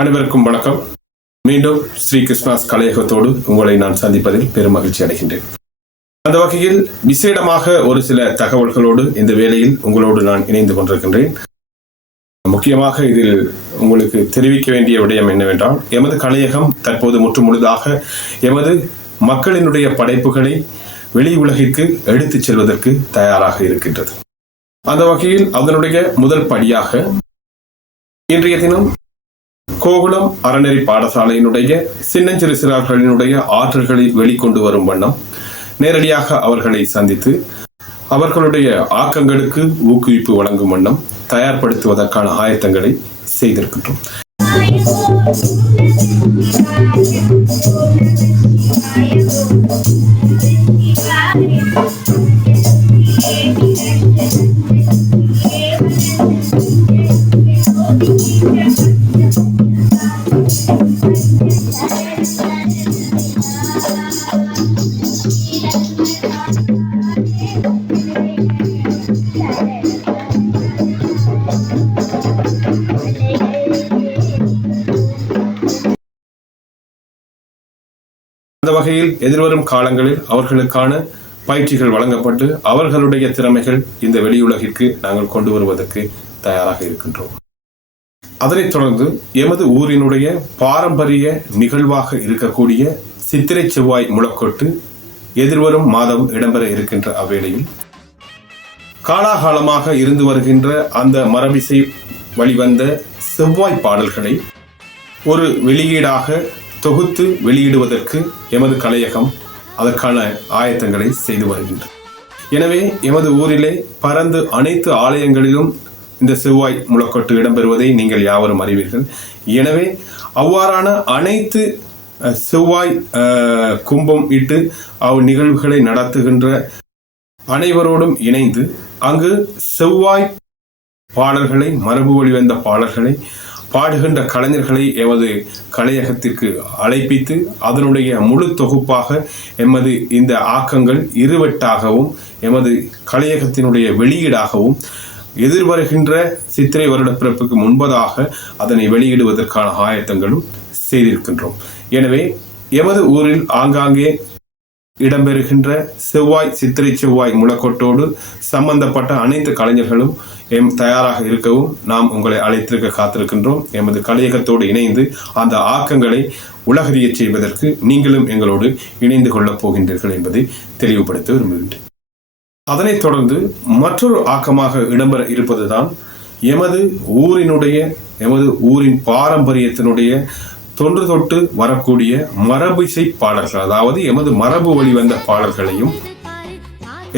அனைவருக்கும் வணக்கம். மீண்டும் ஸ்ரீ கிருஷ்ணாஸ் கலையகத்தோடு உங்களை நான் சந்திப்பதில் பெரும் மகிழ்ச்சி அடைகின்றேன். அந்த வகையில் விசேடமாக ஒரு சில தகவல்களோடு இந்த வேளையில் உங்களோடு நான் இணைந்து கொண்டிருக்கின்றேன். முக்கியமாக இதில் உங்களுக்கு தெரிவிக்க வேண்டிய விடயம் என்னவென்றால், எமது கலையகம் தற்போது முற்றுமுழுதாக எமது மக்களினுடைய படைப்புகளை வெளி உலகிற்கு எடுத்துச் செல்வதற்கு தயாராக இருக்கின்றது. அந்த வகையில் அதனுடைய முதல் படியாக இன்றைய தினம் கோகுலம் அறநெறி பாடசாலையினுடைய சின்னஞ்சிறு சிறார்களினுடைய ஆற்றல்களை வெளிக்கொண்டு வரும் வண்ணம் நேரடியாக அவர்களை சந்தித்து அவர்களுடைய ஆக்கங்களுக்கு ஊக்குவிப்பு வழங்கும் வண்ணம் தயார்படுத்துவதற்கான ஆயத்தங்களை செய்திருக்கின்றோம். அந்த வகையில் எதிர்வரும் காலங்களில் அவர்களுக்கான பயிற்சிகள் வழங்கப்பட்டு அவர்களுடைய திறமைகள் இந்த வெளியுலகிற்கு நாங்கள் கொண்டு வருவதற்கு தயாராக இருக்கின்றோம். அதனைத் தொடர்ந்து எமது ஊரினுடைய பாரம்பரிய நிகழ்வாக இருக்கக்கூடிய சித்திரை செவ்வாய் முழக்கொட்டு எதிர்வரும் மாதம் இடம்பெற இருக்கின்ற அவ்வேளையில் காலாகாலமாக இருந்து வருகின்ற அந்த மரபிசை வழிவந்த செவ்வாய் பாடல்களை ஒரு வெளியீடாக தொகுத்து வெளியிடுவதற்கு எமது கலையகம் அதற்கான ஆயத்தங்களை செய்து வருகின்றது. எனவே எமது ஊரிலே பறந்து அனைத்து ஆலயங்களிலும் இந்த செவ்வாய் முழக்கொட்டு இடம்பெறுவதை நீங்கள் யாவரும் அறிவீர்கள். எனவே அவ்வாறான அனைத்து செவ்வாய் கும்பம் இட்டு நிகழ்வுகளை நடத்துகின்ற அனைவரோடும் இணைந்து அங்கு செவ்வாய் பாடல்களை மரபு வழி வந்த பாடல்களை பாடுகின்ற கலைஞர்களை எமது கலையகத்திற்கு அழைப்பித்து அதனுடைய முழு தொகுப்பாக எமது இந்த ஆக்கங்கள் இருவட்டாகவும் எமது கலையகத்தினுடைய வெளியீடாகவும் எதிர்வருகின்ற சித்திரை வருட பிறப்புக்கு முன்பதாக அதனை வெளியிடுவதற்கான ஆயத்தங்களும் செய்திருக்கின்றோம். எனவே எமது ஊரில் ஆங்காங்கே இடம்பெறுகின்ற செவ்வாய் சித்திரை செவ்வாய் முழக்கொட்டோடு சம்பந்தப்பட்ட அனைத்து கலைஞர்களும் தயாராக இருக்கவும் நாம் உங்களை அழைத்திருக்க காத்திருக்கின்றோம். எமது கலையகத்தோடு இணைந்து அந்த ஆக்கங்களை உலகறிய செய்வதற்கு நீங்களும் எங்களோடு இணைந்து கொள்ளப் போகின்றீர்கள் என்பதை தெளிவுபடுத்த விரும்புகின்றேன். அதனைத் தொடர்ந்து மற்றொரு ஆக்கமாக இடம்பெற இருப்பதுதான் எமது ஊரின் பாரம்பரியத்தினுடைய தொன்று தொட்டு வரக்கூடிய மரபிசை பாடல்கள், அதாவது எமது மரபு வழி வந்த பாடல்களையும்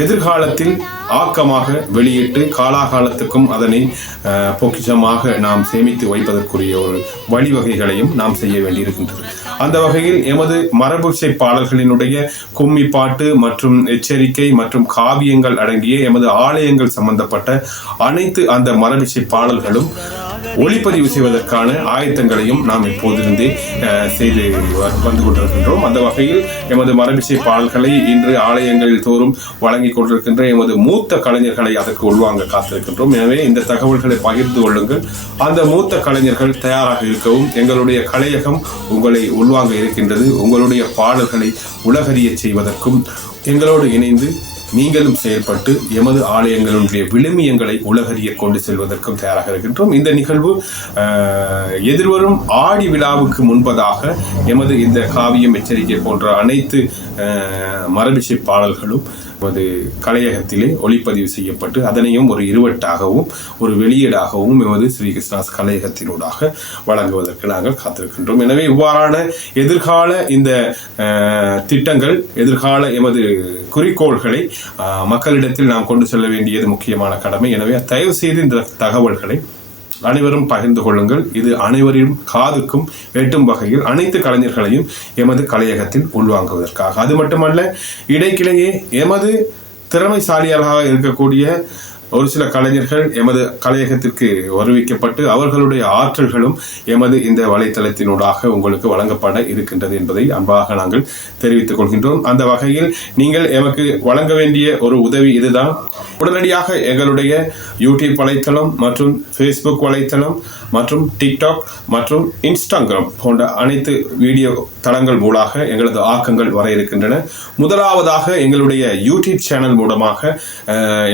எதிர்காலத்தில் ஆக்கமாக வெளியிட்டு காலாகாலத்துக்கும் அதனை பொக்கிஷமாக நாம் சேமித்து வைப்பதற்குரிய ஒரு வழிவகைகளையும் நாம் செய்ய வேண்டியிருக்கின்றது. அந்த வகையில் எமது மரபிசை பாடல்களினுடைய கும்மி பாட்டு மற்றும் எச்சரிக்கை மற்றும் காவியங்கள் அடங்கிய எமது ஆலயங்கள் சம்பந்தப்பட்ட அனைத்து அந்த மரபிசை பாடல்களும் ஒளிப்பதிவு செய்வதற்கான ஆயத்தங்களையும் நாம் இப்போதிருந்தே செய்து வந்து கொண்டிருக்கின்றோம். அந்த வகையில் எமது மரபிசை பாடல்களை இன்று ஆலயங்களில் தோறும் வழங்கிக் கொண்டிருக்கின்ற எமது மூத்த கலைஞர்களை அதற்கு உள்வாங்க காத்திருக்கின்றோம். எனவே இந்த தகவல்களை பகிர்ந்து கொள்ளுங்கள். அந்த மூத்த கலைஞர்கள் தயாராக இருக்கவும் எங்களுடைய கலையகம் உங்களை உள்வாங்க இருக்கின்றது. உங்களுடைய பாடல்களை உலகறிய செய்வதற்கும் எங்களோடு இணைந்து நீங்களும் செயல்பட்டு எமது ஆலயங்களுடைய விழுமியங்களை உலகறிய கொண்டு செல்வதற்கும் தயாராக இருக்கின்றோம். இந்த நிகழ்வு எதிர்வரும் ஆடி விழாவுக்கு முன்பதாக எமது இந்த காவியம் எச்சரிக்கை போன்ற அனைத்து மரபிசை பாடல்களும் எமது கலையகத்திலே ஒளிப்பதிவு செய்யப்பட்டு அதனையும் ஒரு இருவட்டாகவும் ஒரு வெளியீடாகவும் எமது ஸ்ரீ கிருஷ்ணாஸ் கலையகத்தினூடாக வழங்குவதற்கு நாங்கள் காத்திருக்கின்றோம். எனவே இவ்வாறான எதிர்கால இந்த திட்டங்கள், எதிர்கால எமது குறிக்கோள்களை மக்களிடத்தில் நாம் கொண்டு செல்ல வேண்டியது முக்கியமான கடமை. எனவே தயவு செய்து இந்த தகவல்களை அனைவரும் பகிர்ந்து கொள்ளுங்கள். இது அனைவரின் காதுக்கும் எட்டும் வகையில் அனைத்து கலைஞர்களையும் எமது கலையகத்தில் உள்வாங்குவதற்காக. அது மட்டுமல்ல, இடைக்கிடையே எமது திறமைசாலிகளாக இருக்கக்கூடிய ஒரு சில கலைஞர்கள் எமது கலையகத்திற்கு வருவிக்கப்பட்டு அவர்களுடைய ஆற்றல்களும் எமது இந்த வலைத்தளத்தினூடாக உங்களுக்கு வழங்கப்பட இருக்கின்றது என்பதை அன்பாக நாங்கள் தெரிவித்துக் கொள்கின்றோம். அந்த வகையில் நீங்கள் எமக்கு வழங்க வேண்டிய ஒரு உதவி இதுதான். உடனடியாக எங்களுடைய யூடியூப் வலைத்தளம் மற்றும் ஃபேஸ்புக் வலைத்தளம், மற்றும் டிக்டாக் மற்றும் இன்ஸ்டாகிராம் போன்ற அனைத்து வீடியோ தளங்கள் மூலமாக எங்களது ஆக்கங்கள் வர இருக்கின்றன. முதலாவதாக எங்களுடைய யூடியூப் சேனல் மூலமாக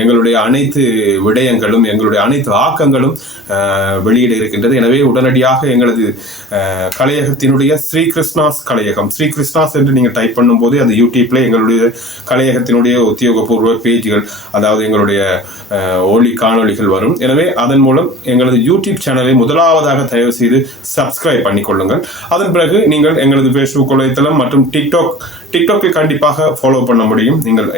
எங்களுடைய அனைத்து விடயங்களும் எங்களுடைய அனைத்து ஆக்கங்களும் வெளியிட இருக்கின்றது. எனவே உடனடியாக எங்களது கலையகத்தினுடைய ஸ்ரீ கிருஷ்ணாஸ் கலையகம், ஸ்ரீ கிருஷ்ணாஸ் என்று நீங்கள் டைப் பண்ணும் போது அது யூடியூப்ல எங்களுடைய கலையகத்தினுடைய உத்தியோகபூர்வ பேஜ்கள், அதாவது எங்களுடைய ஒளி காணொலிகள் வரும். எனவே அதன் மூலம் எங்களது யூடியூப் சேனலை முதலாவதாக தயவு செய்து சப்ஸ்கிரைப் பண்ணிக்கொள்ளுங்கள். அதன் பிறகு நீங்கள் எங்களது ஃபேஸ்புக் வலைத்தளம் மற்றும் டிக்டாக்கில் கண்டிப்பாக ஃபாலோ பண்ண முடியும். நீங்கள்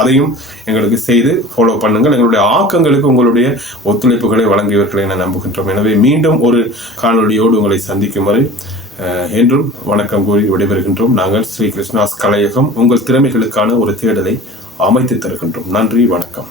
அதையும் எங்களுக்கு செய்து ஃபாலோ பண்ணுங்கள். எங்களுடைய ஆக்கங்களுக்கு உங்களுடைய ஒத்துழைப்புகளை வழங்கியவர்களை என நம்புகின்றோம். எனவே மீண்டும் ஒரு காணொலியோடு உங்களை சந்திக்கும் வரை என்றும் வணக்கம் கூறி விடைபெறுகின்றோம். நாங்கள் ஸ்ரீ கிருஷ்ணாஸ் கலையகம் உங்கள் திறமைகளுக்கான ஒரு தேடலை அமைத்து தருகின்றோம். நன்றி, வணக்கம்.